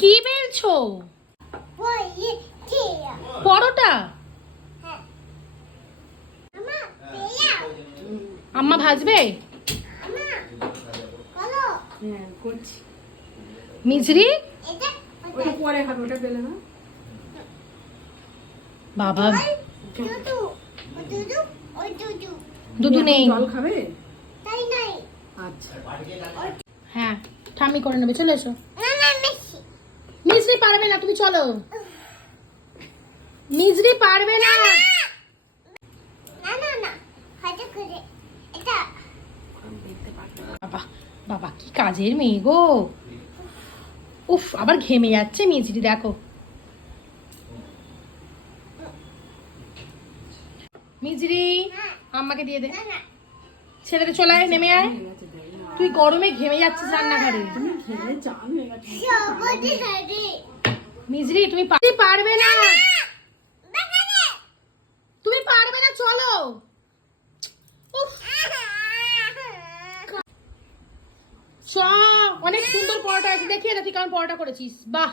কি বেলছো? পরোটা? আম্মা ভাজবে? মিজরি বাবা। দুধু নেই। জল খাবে? আচ্ছা হ্যাঁ ঠামি করে নেবে চলে এসো। পারবে না তুমি চলো। মিজরি পারবে না। না না বাবা বাবা কি কাজের মেয়ে গো। উফ আবার ঘেমে যাচ্ছে মিজরি দেখো। মিজরি আম্মাকে দিয়ে দে। ছেলেটা চলে আয় নেমে আয়। তুই গরমে ঘেমে যাচ্ছিস রান্নাঘরে। মিজরি, তুমি পারবে না। তুমি পারবে না, চলো। অনেক সুন্দর পরোটা আছে। দেখিয়ে না তুই কেমন পরোটা করেছিস। বাহ।